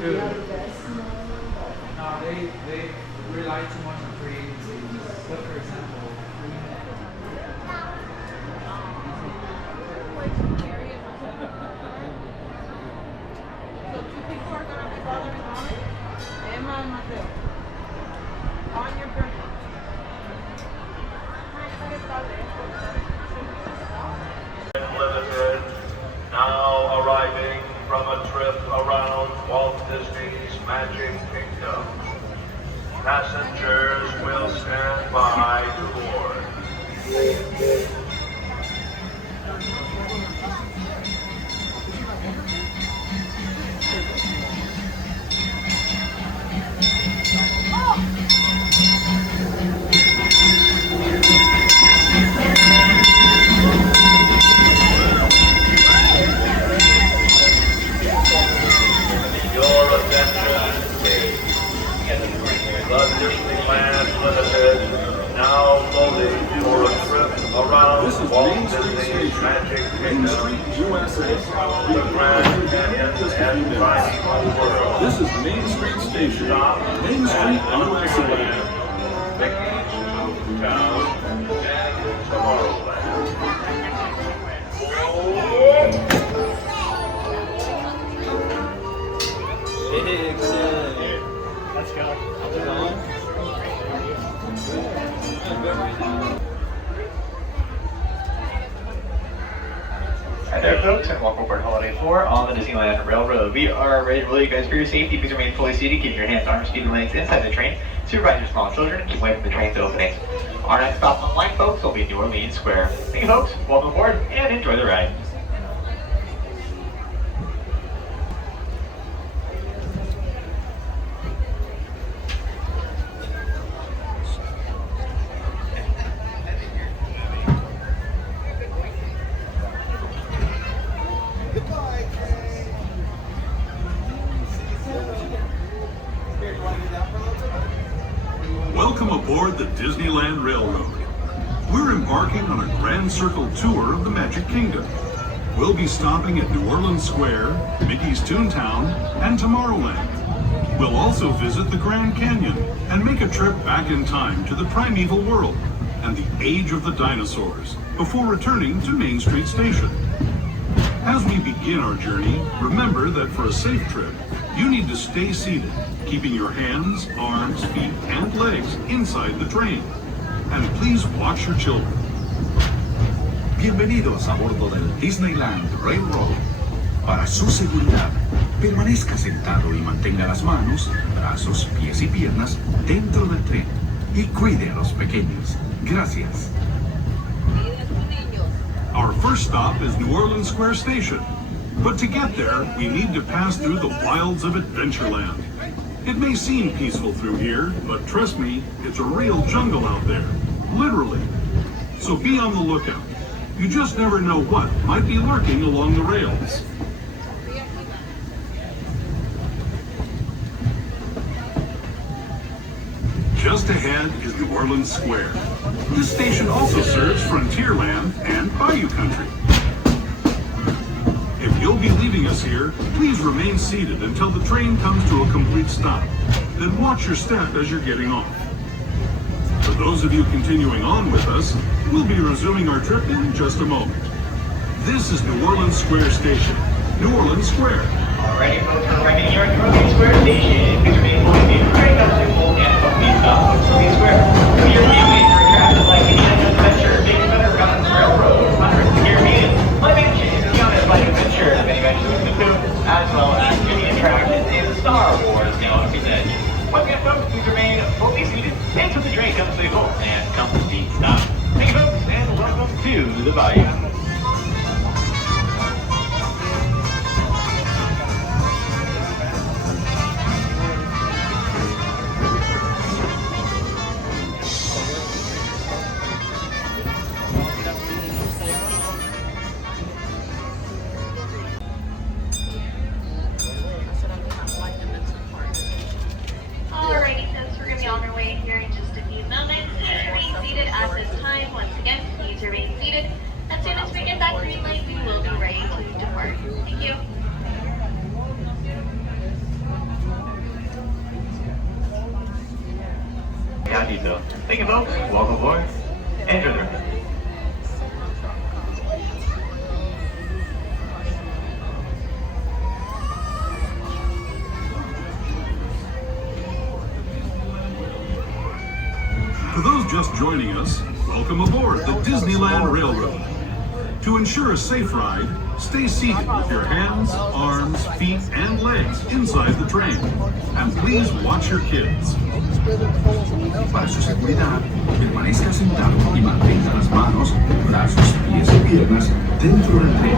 True. No, they rely too much on creativity. Look, for example, So two people are gonna be bothering Molly, Emma and Mateo. On your birthday. Limited, now arriving from a trip around Walt Disney's Magic Kingdom. Passengers will stand by to board. Your attention, please. The Disneyland Limited, now loading for a trip around Walt Disney's Magic Kingdom, U.S.A. the Grand Canyon and Primeval World. This is Main Street Station. Main Street, U.S.A. Mickey's Toontown and Tomorrowland. Let's go. Hi there folks, and welcome aboard Holiday 4 on the Disneyland Railroad. We are ready to roll you guys for your safety. Please remain fully seated, keep your hands, arms, feet, and legs inside the train. Supervise your small children, keep away from the train's opening. Our next stop on the line, folks, will be New Orleans Square. Thank you folks, welcome aboard, and enjoy the ride. Welcome aboard the Disneyland Railroad. We're embarking on a grand circle tour of the Magic Kingdom. We'll be stopping at New Orleans Square, Mickey's Toontown, and Tomorrowland. We'll also visit the Grand Canyon and make a trip back in time to the Primeval World and the Age of the Dinosaurs before returning to Main Street Station. As we begin our journey, remember that for a safe trip, you need to stay seated, keeping your hands, arms, feet, and legs inside the train. And please watch your children. Bienvenidos a bordo del Disneyland Railroad. Para su seguridad, permanezca sentado y mantenga las manos, brazos, pies y piernas dentro del tren. Y cuide a los pequeños. Gracias. Our first stop is New Orleans Square Station. But to get there, we need to pass through the wilds of Adventureland. It may seem peaceful through here, but trust me, it's a real jungle out there. Literally. So be on the lookout. You just never know what might be lurking along the rails. Just ahead is New Orleans Square. This station also serves Frontierland and Bayou Country. If you'll be leaving us here, please remain seated until the train comes to a complete stop. Then watch your step as you're getting off. For those of you continuing on with us, we'll be resuming our trip in just a moment. This is New Orleans Square Station. New Orleans Square. Alrighty folks, we're arriving here at New Orleans Square Station. Please remain fully seated, train comes to full and complete stop. Orleans Square. We are waiting for attractions like Indiana Adventure, Big Thunder Mountain Railroad, Hundreds of the Caribbean, Funimation, Tiana's Flight Adventure, the many mentions of the Toon, as well as many attractions in Star Wars Galaxy's Edge. Once again, folks, please remain fully seated until the train comes to a full and complete stop. Thank you, folks, and welcome to the Bayou. Alrighty, folks, we're going to be on our way here in just a few moments. Please remain seated at this time. Once again, please remain seated. As soon detail. Thank you, folks. Welcome aboard. Enjoy the ride. For those just joining us, welcome aboard the Disneyland Railroad. To ensure a safe ride, stay seated with your hands, arms, feet, and legs inside the train. And please watch your kids. Para su seguridad, permanezca sentado y mantenga las manos, brazos, pies y piernas dentro del tren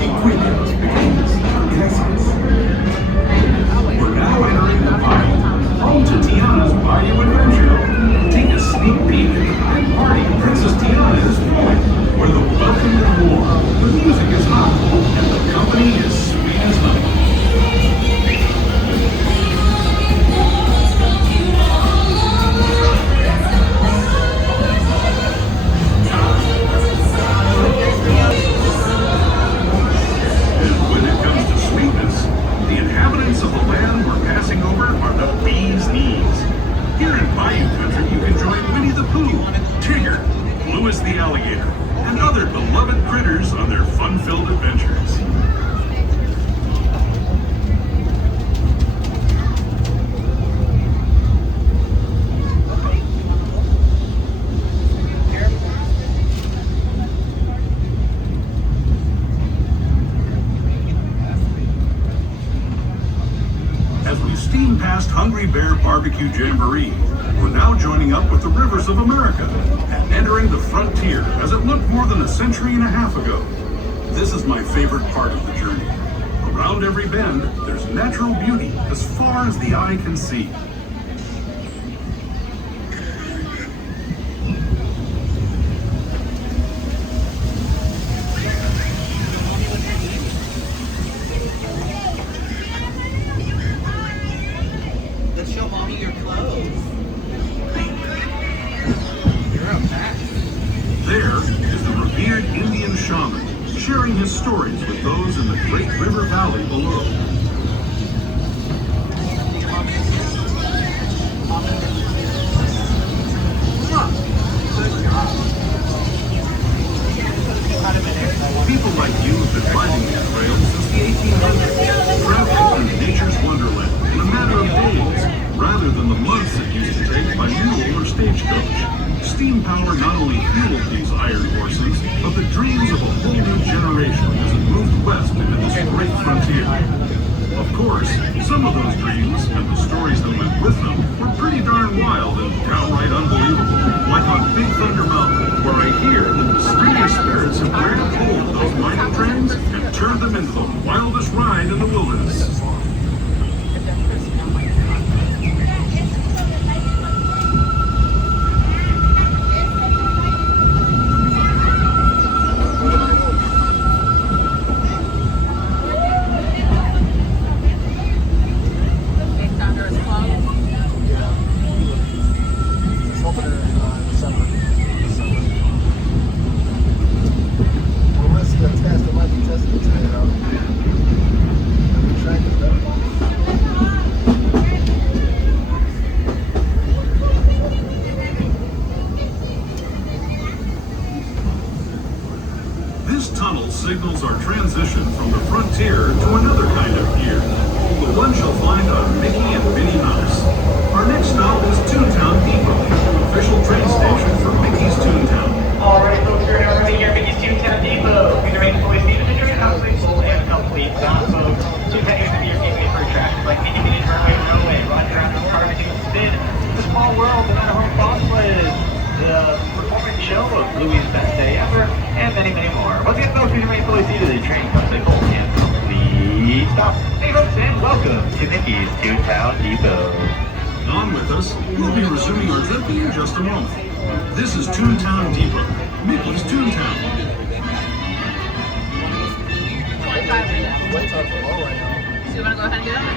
y cuide a los pequeños. Gracias. We're now entering the Bayou, home to Tiana's Bayou Adventure. Take a sneak peek at the grand party Princess Tiana is throwing, where the welcome is warm, the music is hot, and the company is sweet as honey. The inhabitants of the land we're passing over are the bee's knees. Here in Bayou Country, you can join Winnie the Pooh, Tigger, Louis the Alligator, and other beloved critters on their fun-filled adventures. Steam past Hungry Bear Barbecue Jamboree, we're now joining up with the rivers of America and entering the frontier as it looked more than a century and a half ago. This is my favorite part of the journey. Around every bend, there's natural beauty as far as the eye can see. Show mommy your clothes. There is the revered Indian shaman, sharing his stories with those in the Great River Valley below. People like you have been riding these trails since the 1800s, traveling through nature's wonderland in a matter of days, rather than the months it used to take by mule or stagecoach. Steam power not only fueled these iron horses, but the dreams of a whole new generation as it moved west into this great frontier. Of course, some of those dreams and the stories that went with them were pretty darn wild and downright unbelievable, like on Big Thunder Mountain, where I hear that mysterious spirits have grabbed hold of those mining trains and turned them into the wildest ride in the wilderness. Signals our transition from the frontier to another kind of gear, the one you'll find on Mickey and Minnie Mouse. Our next stop is Toontown Depot, official train station for Mickey's Toontown. Alright, folks, we're now running here at Mickey's Toontown Depot. We remain fully seated, the train constantly full and complete. Now, folks, Toontown used to be your gateway for attractions like Minnie Minnie's Runaway, Roger Rabbit's Barbecue and Spin, The Small World, the Home Bobsled, the performance show of Louie's Best Day Ever, and many, many more. Once again, folks, we remain fully seated. The train comes in full and complete. Stop. Hey, folks, and welcome to Mickey's Toontown Depot. On with us, we'll be resuming our trip in just a moment. This is Toontown Depot, Mickey's Toontown. Wait till tomorrow right now. So you want to go ahead and get on it?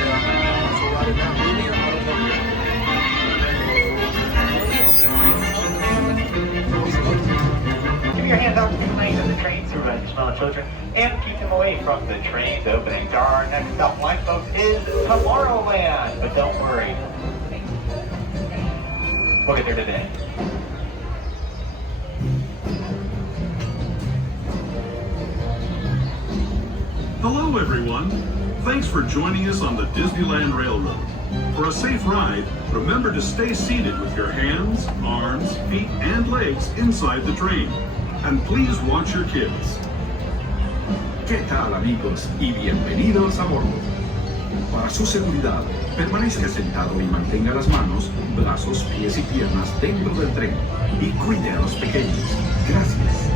Yeah. So write it down. Maybe or not? Keep your hands out to the lanes of the trains to prevent small children and keep them away from the train's opening. Our next stop line, folks, is Tomorrowland. But don't worry. We'll get there today. Hello, everyone. Thanks for joining us on the Disneyland Railroad. For a safe ride, remember to stay seated with your hands, arms, feet, and legs inside the train. And please watch your kids. ¿Qué tal, amigos? Y bienvenidos a bordo. Para su seguridad, permanezca sentado y mantenga las manos, brazos, pies y piernas dentro del tren. Y cuide a los pequeños. Gracias.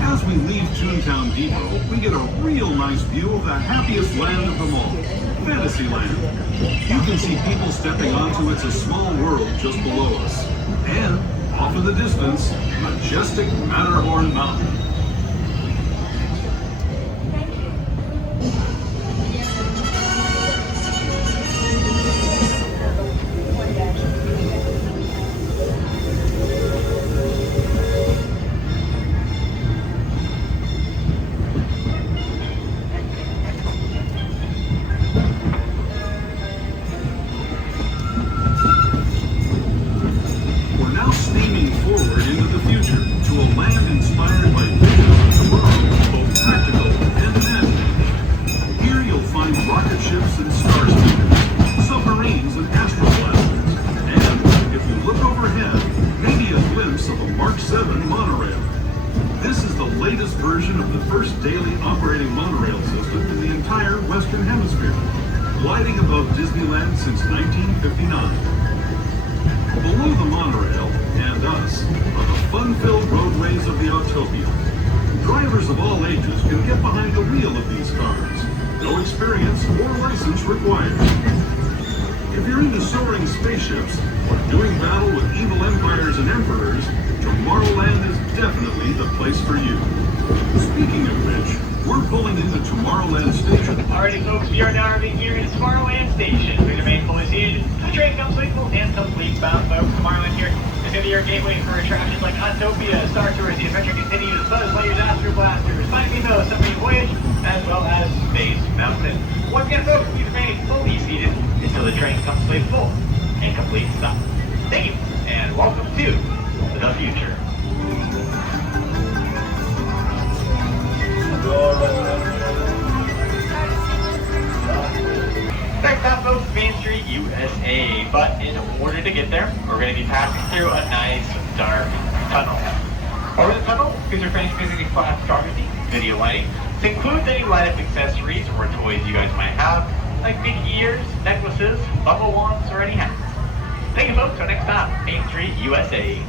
As we leave Toontown Depot, we get a real nice view of the happiest land of them all, Fantasyland. You can see people stepping onto It's a Small World just below us. And, off in the distance, majestic Matterhorn Mountain. Gliding above Disneyland since 1959. Below the monorail and us are the fun-filled roadways of the Autopia. Drivers of all ages can get behind the wheel of these cars. No experience or license required. If you're into soaring spaceships or doing battle with evil empires and emperors, Tomorrowland is definitely the place for you. Speaking of which, we're pulling into Tomorrowland Station. Alrighty, folks, we are now arriving here at Tomorrowland Station. We remain fully seated. The train comes full and complete bound, folks. Tomorrowland here is going to be your gateway for attractions like Autopia, Star Tours, The Adventure Continues, Buzz Lightyear's Astro Blasters, Finding Nemo, Submarine Voyage, as well as Space Mountain. Once again, folks, we remain fully seated until the train comes full and complete stop. Thank you, and welcome to the future. Next stop, folks, Main Street, U.S.A. But in order to get there, we're going to be passing through a nice, dark tunnel. Over the tunnel, these are finished visiting flash photography, video lighting. This includes any light-up accessories or toys you guys might have, like Mickey ears, necklaces, bubble wands, or any hats. Thank you, folks. So next stop, Main Street, U.S.A.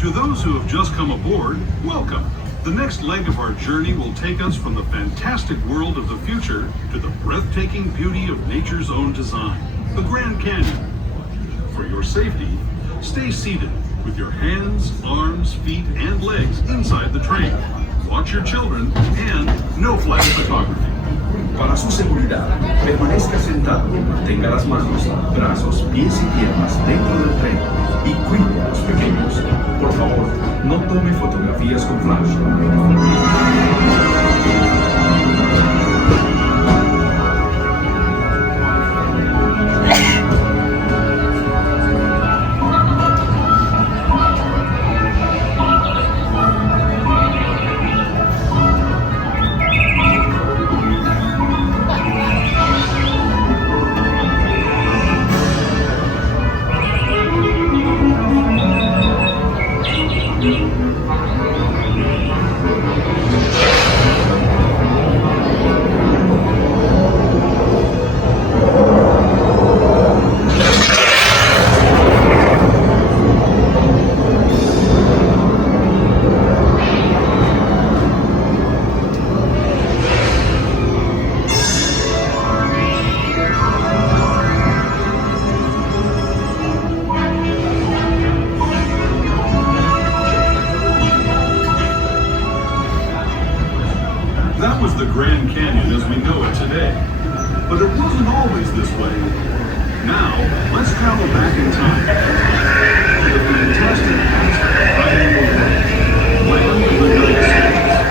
To those who have just come aboard, welcome. The next leg of our journey will take us from the fantastic world of the future to the breathtaking beauty of nature's own design, the Grand Canyon. For your safety, stay seated with your hands, arms, feet, and legs inside the train. Watch your children and no flash photography. Para su seguridad, permanezca sentado y mantenga las manos, brazos, pies y piernas dentro del tren y cuide a los pequeños. Por favor, no tome fotografías con flash. That was the Grand Canyon as we know it today. But it wasn't always this way. Now, let's travel back in time to the fantastic past of Primeval, land of the dinosaurs.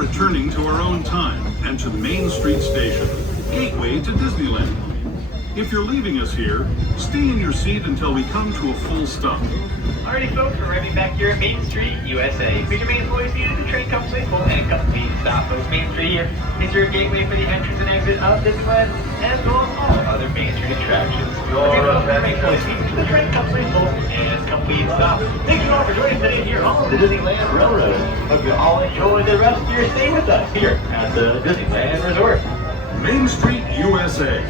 returning to our own time and to Main Street Station, gateway to Disneyland. If you're leaving us here, stay in your seat until we come to a full stop. Alrighty folks, we're arriving back here at Main Street, USA. Feature main employees seated, the train comes to a full and complete stop. Folks, Main Street here is your gateway for the entrance and exit of Disneyland, as well as all other Main Street attractions. The train comes to a full and complete stop. Thank you all for joining us today here on the Disneyland Railroad. Hope you all enjoy the rest of your stay with us here at the Disneyland Resort. Main Street, USA.